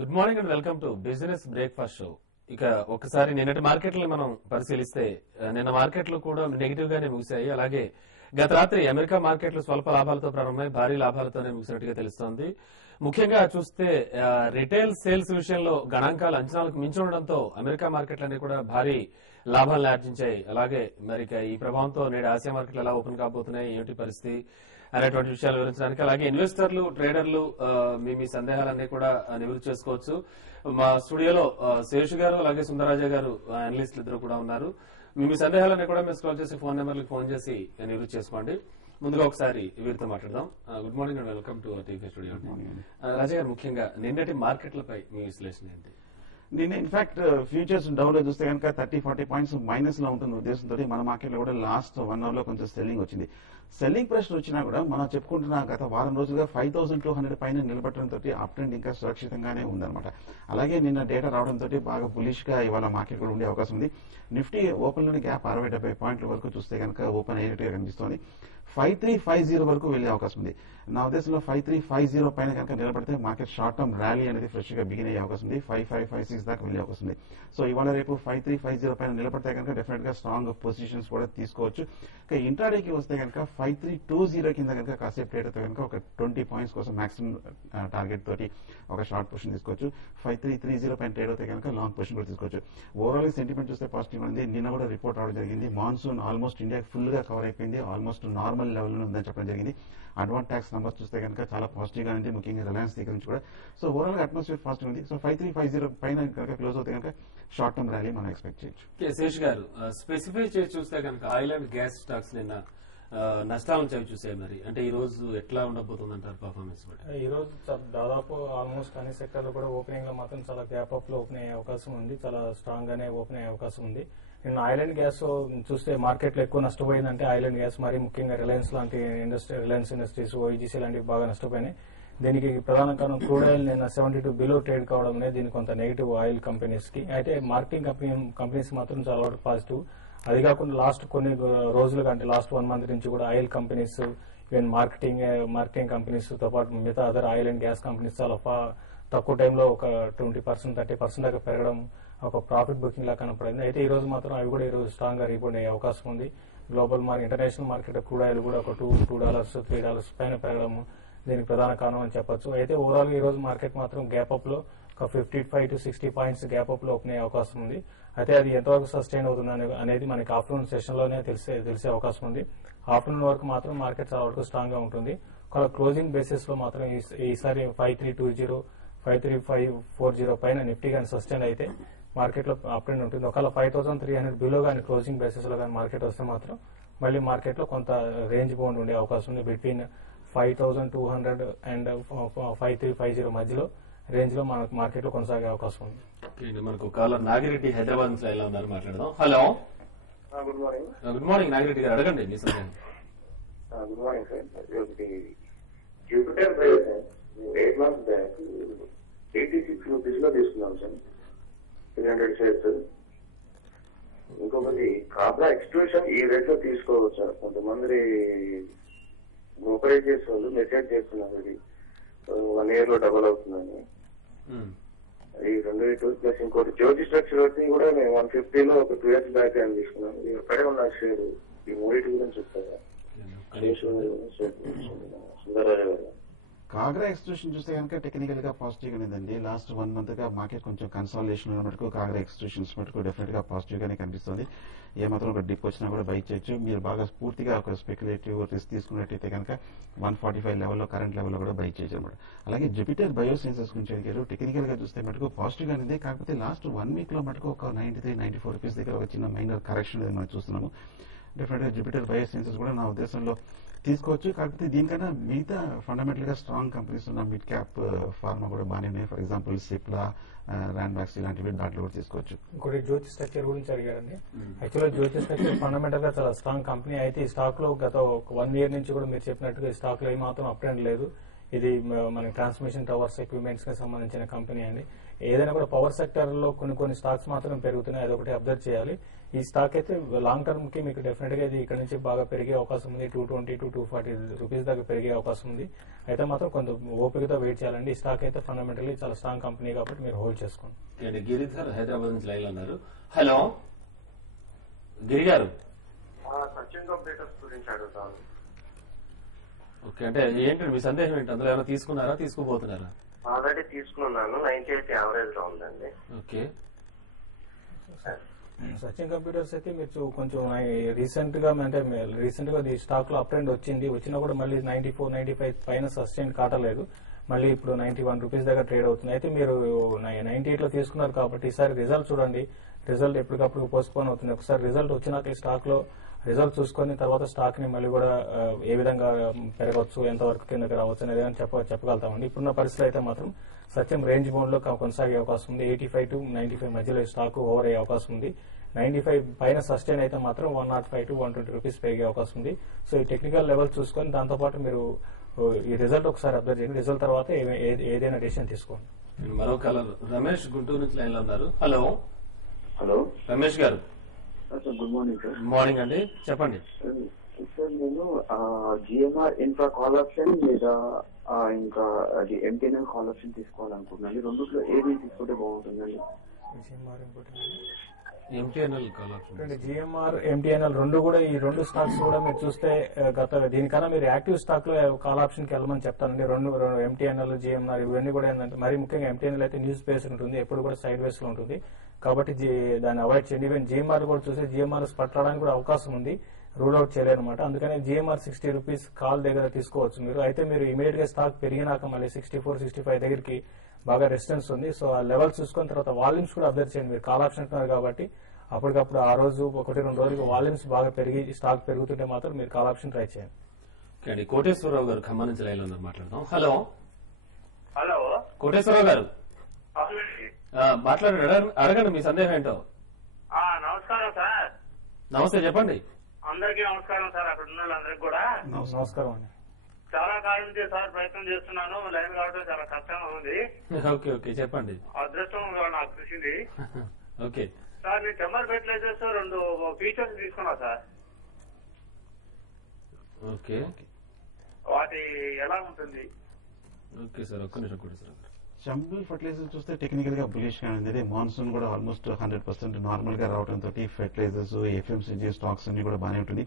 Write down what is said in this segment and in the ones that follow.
Good morning and welcome to business breakfast show. ఇక ఒకసారి నిన్నటి మార్కెట్లను మనం పరిశీలిస్తే నిన్న మార్కెట్లు కూడా నెగిటివ్ గానే ముగిశాయి. అలాగే గత రాత్రి అమెరికా మార్కెట్లు స్వల్ప లాభాలతో ప్రారంభమై భారీ లాభాలతోనే ముగిసినట్టుగా తెలుస్తోంది. ముఖ్యంగా చూస్తే రిటైల్ సేల్స్ విషయంలో గణాంకాలు అంచనాలకు మించి ఉండడంతో అమెరికా మార్కెట్లన్నీ కూడా భారీ లాభాలను ఆర్జించాయి. అలాగే మరి ఈ ప్రభావంతో నేడు ఆసియా మార్కెట్లు ఎలా ఓపెన్ కాబోతున్నాయి, ఏమిటి పరిస్థితి అనేటువంటి విషయాలు వివరించడానికి, అలాగే ఇన్వెస్టర్లు ట్రేడర్లు మీ సందేహాలన్నీ కూడా నివృత్తి చేసుకోవచ్చు. మా స్టూడియోలో శేషు గారు అలాగే సుందరరాజా గారు అనలిస్టులు ఇద్దరు కూడా ఉన్నారు. మీ సందేహాలన్నీ కూడా మీరు కాల్ చేసి ఫోన్ నెంబర్లకు ఫోన్ చేసి నివృత్తి చేసుకోండి. ముందుగా ఒకసారి వీరితో మాట్లాడదాం. Good morning and welcome to TV studio. Raja గారు, ముఖ్యంగా నిన్నటి మార్కెట్లపై మీ విశ్లేషణ ఏంటి? నిన్న ఇన్ఫాక్ట్ ఫ్యూచర్స్ డౌన్ లో చూస్తే కనుక 30-40 పాయింట్స్ మైనస్ లో ఉంటుంది ఉద్దేశంతో మన మార్కెట్ లో కూడా లాస్ట్ 1 అవర్ లో కొంచెం సెల్లింగ్ వచ్చింది. సెల్లింగ్ ప్రెషర్ వచ్చినా కూడా మనం చెప్పుకుంటున్న గత వారం రోజులుగా 5200 పైన నిలబడటంతో అప్ ట్రెండ్ ఇంకా సురక్షితంగానే ఉందన్నమాట. అలాగే నిన్న డేటా రావడంతో బాగా బులిష్ గా ఇవాళ మార్కెట్ కూడా ఉండే అవకాశం ఉంది. నిఫ్టీ ఓపెన్ లోని గ్యాప్ 60-70 పాయింట్ల వరకు చూస్తే కనుక ఓపెన్ అయ్యేట్టుగా కనిపిస్తోంది. 5350 వరకు వెళ్లే అవకాశం ఉంది. నా ఉద్దేశంలో 5350 పైన కనుక నిలబడితే మార్కెట్ షార్ట్ టర్మ్ ర్యాలీ అనేది ఫ్రెష్ గా బిగిన్ అయ్యే అవకాశం ఉంది. 5556 దాకా వెళ్లే అవకాశం ఉంది. సో ఇవాళ రేపు 5350 పైన నిలబడితే కనుక డెఫినెట్ గా స్ట్రాంగ్ పొజిషన్స్ కూడా తీసుకోవచ్చు. ఇక ఇంట్రాడేకి వస్తే కనుక 5320 కింద కనుక కాసేపు ట్రేడ్ అయితే కనుక ఒక 20 పాయింట్స్ కోసం మాక్సిమం టార్గెట్ తోటి ఒక షార్ట్ పొజిషన్ తీసుకోవచ్చు. 5330 పైన ట్రేడ్ అయితే కనుక లాంగ్ పొజిషన్ కూడా తీసుకోవచ్చు. ఓవరాల్ సెంటిమెంట్ చూస్తే పాజిటివ్ ఉంది. నిన్న కూడా రిపోర్ట్ రావడం జరిగింది. మాన్సూన్ ఆల్మోస్ట్ ఇండియాకి ఫుల్ గా కవర్ అయిపోయింది. ఆల్మోస్ట్ నార్మల్ లెవెల్ లో ఉందని చెప్పడం జరిగింది. అడ్వాన్స్ ట్యాక్స్ నంబర్స్ చూస్తే కనుక చాలా పాజిటివ్ గా ఉంది, ముఖ్యంగా రిలయన్స్ దగ్గర నుంచి కూడా. సో ఓవరాల్ గా అట్మాస్ఫియర్ పాజిటివ్ ఉంది. సో 5350 పైన కనుక క్లోజ్ అవుతే కనుక షార్ట్ టర్మ్ ర్యాలీ మనం ఎక్స్పెక్ట్ చేయొచ్చు. శేష్ గారు, స్పెసిఫై చేసి చూస్తే కనుక ఆయిల్ అండ్ గ్యాస్ స్టాక్స్ నిన్న నష్టాలను చవి చూసాయి. మరి అంటే ఈ రోజు ఎట్లా ఉండబోతుంది అంటారు పర్ఫార్మెన్స్? ఈ రోజు దాదాపు ఆల్మోస్ట్ అన్ని సెక్టర్లు కూడా ఓపెనింగ్ లో మాత్రం చాలా గ్యాప్ అప్ లో ఓపెన్ అయ్యే అవకాశం ఉంది. చాలా స్ట్రాంగ్ గానే ఓపెన్ అయ్యే అవకాశం ఉంది. నిన్న ఆయిల్ అండ్ గ్యాస్ చూస్తే మార్కెట్ లో ఎక్కువ నష్టపోయిందంటే ఆయిల్ అండ్ గ్యాస్, మరి ముఖ్యంగా రిలయన్స్ లాంటి రిలయన్స్ ఇండస్ట్రీస్, ఓఐజీసీ లాంటివి బాగా నష్టపోయినాయి. దీనికి ప్రధాన కారణం క్రూడ్ ఆయిల్ నిన్న 72 బిలో ట్రేడ్ కావడం అనేది దీనికి కొంత నెగిటివ్ ఆయిల్ కంపెనీస్ కి. అయితే మార్కెటింగ్ కంపెనీస్ మాత్రం చాలా వరకు పాజిటివ్. అది కాకుండా లాస్ట్ కొన్ని రోజులుగా అంటే లాస్ట్ 1 మంత్ నుంచి కూడా oil companies, even marketing companies తో పాటు మిగతా other oil and gas companies చాలా తక్కువ టైంలో ఒక 20%, 30% దాకా పెరగడం ఒక ప్రాఫిట్ బుకింగ్ లా కనపడింది. అయితే ఈ రోజు మాత్రం అవి కూడా ఈ రోజు స్ట్రాంగ్ గా రీబౌండ్ అయ్యే అవకాశం ఉంది. Global international market crude oil కూడా ఒక $2, $3 పైన పెరగడం దీనికి ప్రధాన కారణం అని చెప్పొచ్చు. అయితే ఓవరాల్ గా ఈ రోజు మార్కెట్ మాత్రం గ్యాప్ అప్ లో ఒక 55 to 60 పాయింట్స్ గ్యాప్ అప్ లో ఓపెన్ అయ్యే అవకాశం ఉంది. అయితే అది ఎంతవరకు సస్టైన్ అవుతుంది అనేది మనకి ఆఫ్టర్నూన్ సెషన్ లోనే తెలిసే అవకాశం ఉంది. ఆఫ్టర్నూన్ వరకు మాత్రం మార్కెట్ చాలా వరకు స్ట్రాంగ్ గా ఉంటుంది. ఒక క్లోజింగ్ బేసిస్ లో మాత్రం ఈసారి 5320, 5340 పైన నిఫ్టీ కానీ సస్టైన్ అయితే మార్కెట్ లో అప్ ట్రెండ్ ఉంటుంది. ఒకవేళ 5300 బిలో కానీ క్లోజింగ్ బేసిస్ లో కానీ మార్కెట్ వస్తే మాత్రం మళ్ళీ మార్కెట్ లో కొంత రేంజ్ బౌండ్ ఉండే అవకాశం ఉంది. బిట్వీన్ 5200 అండ్ 5350 మధ్యలో రేంజ్ లో మనకు మార్కెట్ లో కొనసాగే అవకాశం ఉంది. మనకు కాలర్ నాగిరెడ్డి హైదరాబాద్ నుంచి ఎలా ఉన్నారు మాట్లాడదాం. Hello, good morning. Good morning Nagireddy గారు, అడగండి మీ సందేహం. Good morning sir. జూపిటర్ బయోస్ 8 months బ్యాక్ 86 రూపీస్ లో తీసుకున్నాం సార్, 300 షేర్స్. ఇంకొకటి కాబ్రా ఎక్స్ట్రూషన్ ఈ రేట్ లో తీసుకోవచ్చు సార్. కొంతమంది బ్రోకరేజ్ చేసే వాళ్ళు మెసేజ్ చేస్తున్నారు ఇది 1 year లో డబల్ అవుతుందని. ఈ 2 ప్లస్ ఇంకోటి జ్యోతి స్ట్రక్చర్ వచ్చి కూడా నేను 150 లో ఒక 2 years బ్యాక్ అని తీసుకున్నాను. ఎక్కడే ఉన్న షేర్ ఈ మూడింటి గురించి చెప్తారా? సుందరరాజు గారు. కాగ్రా ఎక్స్ట్రూషన్ చూస్తే కనుక టెక్నికల్ గా పాజిటివ్ గా ఉందండి. లాస్ట్ 1 month గా మార్కెట్ కొంచెం కన్సాలిడేషన్ మటుకు కాగ్రా ఎక్స్ట్రూషన్స్ మటుకు డెఫినెట్ గా పాజిటివ్ గానే కనిపిస్తుంది. ఏమాత్రం ఒక డిప్ వచ్చినా కూడా బై చేయొచ్చు. మీరు బాగా పూర్తిగా ఒక స్పెక్యులేటివ్ రిస్క్ తీసుకున్నట్టయితే కనుక 145 లెవెల్లో కరెంట్ లెవెల్లో కూడా బై చేయొచ్చు అనమాట. అలాగే జూపిటర్ బయోసైన్సెస్ గురించి అడిగారు. టెక్నికల్ గా చూస్తే మటుకు పాజిటివ్ గా ఉంది. కాకపోతే లాస్ట్ 1 week లో మటుకు ఒక 93-94 రూపీస్ దగ్గర ఒక చిన్న మైనర్ కరెక్షన్ మనం చూస్తున్నాము. డెఫినెట్ గా జూపిటర్ బయోసైన్సెస్ కూడా నా ఉద్దేశంలో తీసుకోవచ్చు. కాకపోతే దీనికన్నా మిగతా ఫండమెంటల్ గా స్ట్రాంగ్ కంపెనీస్ ఉన్న మిడ్ క్యాప్ ఫార్మా కూడా బాగానే ఉన్నాయి. ఫర్ ఎగ్జాంపుల్ సిప్లా, ర్యాండ్వాక్స్ ఇలాంటివి దాంట్లో కూడా తీసుకోవచ్చు. ఇంకోటి జ్యోతి స్ట్రక్చర్ గురించి అడిగారండి. యాక్చువల్గా జ్యోతి స్ట్రక్చర్ ఫండమెంటల్ గా చాలా స్ట్రాంగ్ కంపెనీ. అయితే ఈ స్టాక్ లో గత 1 year నుంచి కూడా మీరు చెప్పినట్టుగా ఈ స్టాక్ లో ఏమాత్రం అప్ ట్రెండ్ లేదు. ఇది మన ట్రాన్స్మిషన్ టవర్స్ ఎక్విప్మెంట్స్ కి సంబంధించిన కంపెనీ అండి. ఏదైనా కూడా పవర్ సెక్టర్ లో కొన్ని స్టాక్స్ మాత్రం పెరుగుతున్నాయి, అదొకటి అబ్జర్వ్ చేయాలి. ఈ స్టాక్ అయితే లాంగ్ టర్మ్ కి మీకు డెఫినెట్ గా ఇది ఇక్కడ నుంచి బాగా పెరిగే అవకాశం ఉంది. 220 to 240 రూపీస్ దాకా పెరిగే అవకాశం ఉంది. అయితే మాత్రం కొంత ఓపికతో వెయిట్ చేయాలండి. ఈ స్టాక్ అయితే ఫండమెంటల్లీ చాలా స్ట్రాంగ్ కంపెనీ కాబట్టి మీరు హోల్డ్ చేసుకోండి. గిరిధర్ హైదరాబాద్ నుంచి లైన్ అన్నారు. హలో గిరి గారు. సచిన్ కంప్యూటర్స్ గురించి అడుగుతాను. ఓకే, అంటే ఏంటంటే మీ సందేహం ఏంటి? అందులో ఏమైనా తీసుకున్నారా, తీసుకోబోతున్నారా? ఆల్రెడీ తీసుకున్నాను, 98 యావరేజ్ లో ఉందండి. ఓకే, సచిన్ కంప్యూటర్స్ అయితే మీరు కొంచెం రీసెంట్ గా ఈ స్టాక్ లో అప్ ట్రెండ్ వచ్చింది. వచ్చినా కూడా మళ్ళీ 94, 95 పైన సస్టైన్ కాటలేదు. మళ్ళీ ఇప్పుడు 91 రూపీస్ దగ్గర ట్రేడ్ అవుతుంది. అయితే మీరు 98 లో తీసుకున్నారు కాబట్టి ఈసారి రిజల్ట్ చూడండి. రిజల్ట్ ఎప్పటికప్పుడు పోస్ట్పోన్ అవుతుంది. ఒకసారి రిజల్ట్ వచ్చినాక ఈ స్టాక్ లో రిజల్ట్ చూసుకొని తర్వాత స్టాక్ ని మళ్ళీ కూడా ఏ విధంగా పెరగవచ్చు, ఎంతవరకు కిందకి రావచ్చు అనేది చెప్పగలుగుతామండి. ఇప్పుడున్న పరిస్థితి అయితే మాత్రం సత్యం రేంజ్ బౌండ్ లో కొనసాగే అవకాశం ఉంది. 85 to 95 మధ్యలో స్టాక్ ఓవర్ అయ్యే అవకాశం ఉంది. 95 పైన సస్టైన్ అయితే మాత్రం 105 to 120 రూపీస్ పెరిగే అవకాశం ఉంది. సో ఈ టెక్నికల్ లెవెల్ చూసుకొని దాంతోపాటు మీరు ఈ రిజల్ట్ ఒకసారి అబ్జర్వ్ చేయండి. రిజల్ట్ తర్వాత ఏదైనా డెసిషన్ తీసుకోండి. మరో కలర్ రమేష్ గుంటూరు నుంచి లైన్ లో ఉన్నారు. హలో హలో రమేష్ గారు. Sir good morning sir. Morning అండి, చెప్పండి. సార్ నేను జిఎంఆర్ ఇన్ఫ్రా కాల్ ఆప్షన్ లేదా ఇంకా అది ఎంటీఎన్ఎల్ కాల్ ఆప్షన్ తీసుకోవాలనుకుంటున్నాను. రెండులో ఏది తీసుకుంటే బాగుంటుందండి? MTNL call option, GMR MTNL రెండు కూడా ఈ రెండు స్టాక్స్ కూడా మీరు చూస్తే దీనికన్నా మీరు యాక్టివ్ స్టాక్ లో కాల్ ఆప్షన్ కి వెళ్ళమని చెప్తానండి. రెండు ఎంటీఎన్ఎల్ జిఎంఆర్ ఇవన్నీ కూడా ఏంటంటే మరి ముఖ్యంగా ఎంటీఎన్ఎల్ అయితే న్యూస్ బేస్ ఉంటుంది, ఎప్పుడు కూడా సైడ్ వేస్ లో ఉంటుంది కాబట్టి దాన్ని అవాయిడ్ చేయండి. ఈవెన్ జిఎంఆర్ కూడా చూస్తే జిఎంఆర్ పట్టడానికి కూడా అవకాశం ఉంది, రూల్ అవుట్ చేయలేరు అనమాట. అందుకని జిఎంఆర్ 60 రూపీస్ కాల్ దగ్గర తీసుకోవచ్చు మీరు. అయితే మీరు ఇమీడియట్ గా స్టాక్ పెరిగినాక మళ్ళీ 64, 65 దగ్గరికి బాగా రెసిస్టెన్స్ ఉంది. సో ఆ లెవెల్ చూసుకున్న తర్వాత వాల్యూమ్స్ కూడా అబ్జర్వ్ చేయండి. మీరు కాల్ ఆప్షన్ అంటున్నారు కాబట్టి అప్పటికప్పుడు ఆ రోజు 1-2 రోజులకి వాల్యూమ్స్ బాగా పెరిగి స్టాక్ పెరుగుతుంటే మాత్రం మీరు కాల్ ఆప్షన్ ట్రై చేయండి. కోటేశ్వరరావు గారు ఖమ్మం నుంచి లైన్ ఉన్నారు, మాట్లాడదాం. హలో హలో కోటేశ్వరరావు గారు, మాట్లాడండి, అడగండి మీ సందేహం ఏంటో. నమస్కారం సార్. నమస్తే, చెప్పండి. అందరికీ నమస్కారం సార్, అక్కడ ఉన్న వాళ్ళందరికీ కూడా నమస్కారం అండి. చాలా కాలం నుంచి సార్ ప్రయత్నం చేస్తున్నాను, లైన్ కావడం చాలా కష్టంగా ఉంది. ఓకే ఓకే, చెప్పండి. అదృష్టం నాకు చూసింది. ఓకే సార్ నేను టెంబర్ ఫెర్టిలైజర్స్ 2 ఫీచర్స్ తీసుకున్నా సార్. ఓకే వాటి ఎలా ఉంటుంది? ఓకే సార్, ఒక్క నిమిషం కోటేశ్వరరావు గారు. చంబుల్ ఫర్టిలైజర్స్ చూస్తే టెక్నికల్ గా బులిష్ గా ఉంది. మాన్సూన్ కూడా ఆల్మోస్ట్ 100% నార్మల్ గా రావడంతో ఫెర్టిలైజర్స్, ఎఫ్ఎంసీజీ స్టాక్స్ అన్ని కూడా బాగానే ఉంటుంది.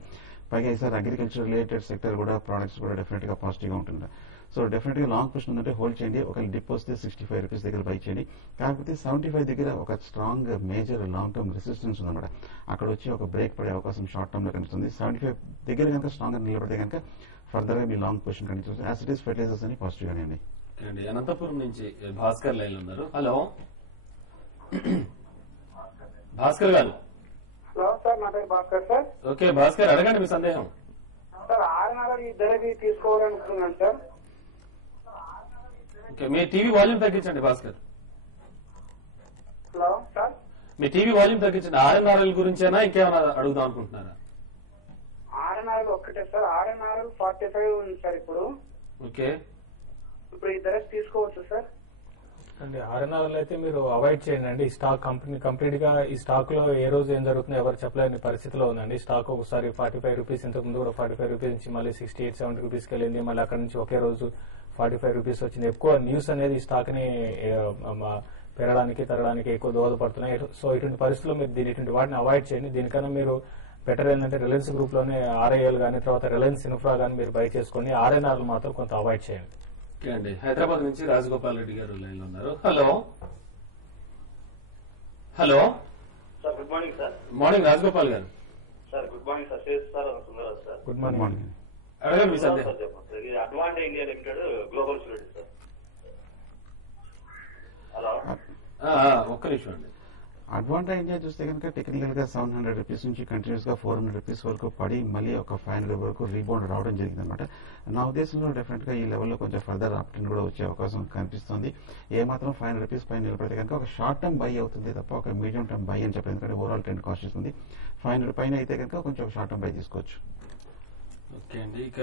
పైగా ఈసారి అగ్రికల్చర్ రిలేటెడ్ సెక్టర్ కూడా ప్రొడక్ట్స్ కూడా డెఫినెట్ గా పాజిటివ్ గా ఉంటుంది. సో డెఫినెట్ గా లాంగ్ పొజిషన్ ఉందంటే హోల్డ్ చేయండి. ఒక డిప్ వస్తే 65 రూపీస్ దగ్గర బై చేయండి. కాకపోతే 75 దగ్గర ఒక strong major long term resistance ఉందన్నమాట. అక్కడ వచ్చి ఒక బ్రేక్ పడే అవకాశం షార్ట్ టర్మ్ లో కనిపిస్తుంది. 75 దగ్గర కనుక స్ట్రాంగ్ గా నిలబడితే కనుక ఫర్దర్ గా మీ లాంగ్ పొజిషన్ కనిపిస్తుంది. యాజ్ ఇట్ ఈస్ ఫెర్టిలైజర్స్ అని పాజిటివ్ గానే అండి. అనంతపురం నుంచి భాస్కర్ లైన్ ఉన్నారు. హలో భాస్కర్ గారు. హలో సార్, నా పేరు భాస్కర్ సార్. ఓకే భాస్కర్, అడగండి మీ సందేహం. సార్ 6 ఈ ధరకి తీసుకోవాలనుకుంటున్నాను సార్. ఓకే, మీ టీవీ వాల్యూమ్ తగ్గించండి భాస్కర్. హలో సార్, మీ టీవీ వాల్యూమ్ తగ్గించండి. ఆర్ఎన్ఆర్ఎల్ గురించేనా ఇంకేమైనా అడుగుదాం అనుకుంటున్నారా? RNRL ఒక్కటే సార్. RNRL 45 ఉంది సార్ ఇప్పుడు. ఓకే, ఇప్పుడు ఈ ధరకి తీసుకోవచ్చు సార్. అండి ఆర్ఎన్ఆర్ఎల్ అయితే మీరు అవాయిడ్ చేయండి అండి. ఈ స్టాక్ కంప్లీట్ గా ఈ స్టాక్ లో ఏ రోజు ఏం జరుగుతుందో ఎవరు చెప్పలేని పరిస్థితిలో ఉందండి. స్టాక్ ఒకసారి 45 రూపీస్, ఇంతకు ముందు కూడా 45 రూపీస్ నుంచి మళ్ళీ 68, 70 రూపీస్కి వెళ్ళింది. మళ్ళీ అక్కడ నుంచి ఒకే రోజు 45 రూపీస్ వచ్చింది. ఎక్కువ న్యూస్ అనేది ఈ స్టాక్ ని పెరగడానికి తరగడానికి ఎక్కువ దోహదపడుతున్నాయి. సో ఇటువంటి పరిస్థితుల్లో మీరు ఇటువంటి వాటిని అవాయిడ్ చేయండి. దీనికన్నా మీరు బెటర్ ఏంటంటే రిలయన్స్ గ్రూప్ లోనే ఆర్ఐఎల్ గానీ తర్వాత రిలయన్స్ ఇన్ఫ్రా గానీ మీరు బై చేసుకోండి. ఆర్ఎన్ఆర్ఎల్ మాత్రం కొంత అవాయిడ్ చేయండి. ఓకే అండి, హైదరాబాద్ నుంచి రాజగోపాల్ రెడ్డి గారు లైన్ లో ఉన్నారు. Hello hello sir good morning sir. Morning Rajagopal గారు. Sir good morning sir. Shesh sir, Sundararaj sir. Good morning. అడగండి మీ సందేహం. సార్ చెప్పండి. ఇది advantage India limited global security sir. Hello ఒక్క నిమిషం అండి. అడ్వాంటేజ్ ఇండియా చూస్తే కనుక టెక్నికల్ గా 700 రూపీస్ నుంచి కంటిన్యూస్ గా 400 రూపీస్ వరకు పడి మళ్ళీ ఒక 500 వరకు రీబౌండ్ రావడం జరిగింది అనమాట. నా ఉద్దేశంలో డెఫినెట్ గా ఈ లెవెల్లో కొంచెం ఫర్దర్ అప్టర్న్ కూడా వచ్చే అవకాశం కనిపిస్తుంది. ఏమాత్రం 500 రూపీస్ పైన నిలబడితే కనుక ఒక షార్ట్ టర్మ్ బై అవుతుంది తప్ప ఒక మీడియం టర్మ్ బై అని చెప్పలేదు. ఎందుకంటే ఓవరాల్ ట్రెండ్ కాస్ట్ ఇస్తుంది. 500 పైన అయితే కనుక కొంచెం షార్ట్ టర్మ్ బై తీసుకోవచ్చు. ఓకే అండి. ఇక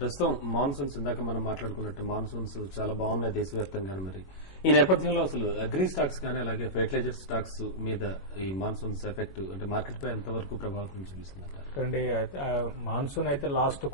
ప్రస్తుతం మాన్సూన్స్ ఇందాక మనం మాట్లాడుకున్నట్టు మాన్సూన్స్ చాలా బాగున్నాయి దేశవ్యాప్తంగా. మరి ఈ నేపథ్యంలో అసలు అగ్రి స్టాక్స్ కానీ అలాగే ఫెర్టిలైజర్ స్టాక్స్ మీద ఈ మాన్సూన్స్ ఎఫెక్ట్ అంటే మార్కెట్ పై ఎంతవరకు ప్రభావం చూపిస్తుంది అంటారు? మాన్సూన్ అయితే లాస్ట్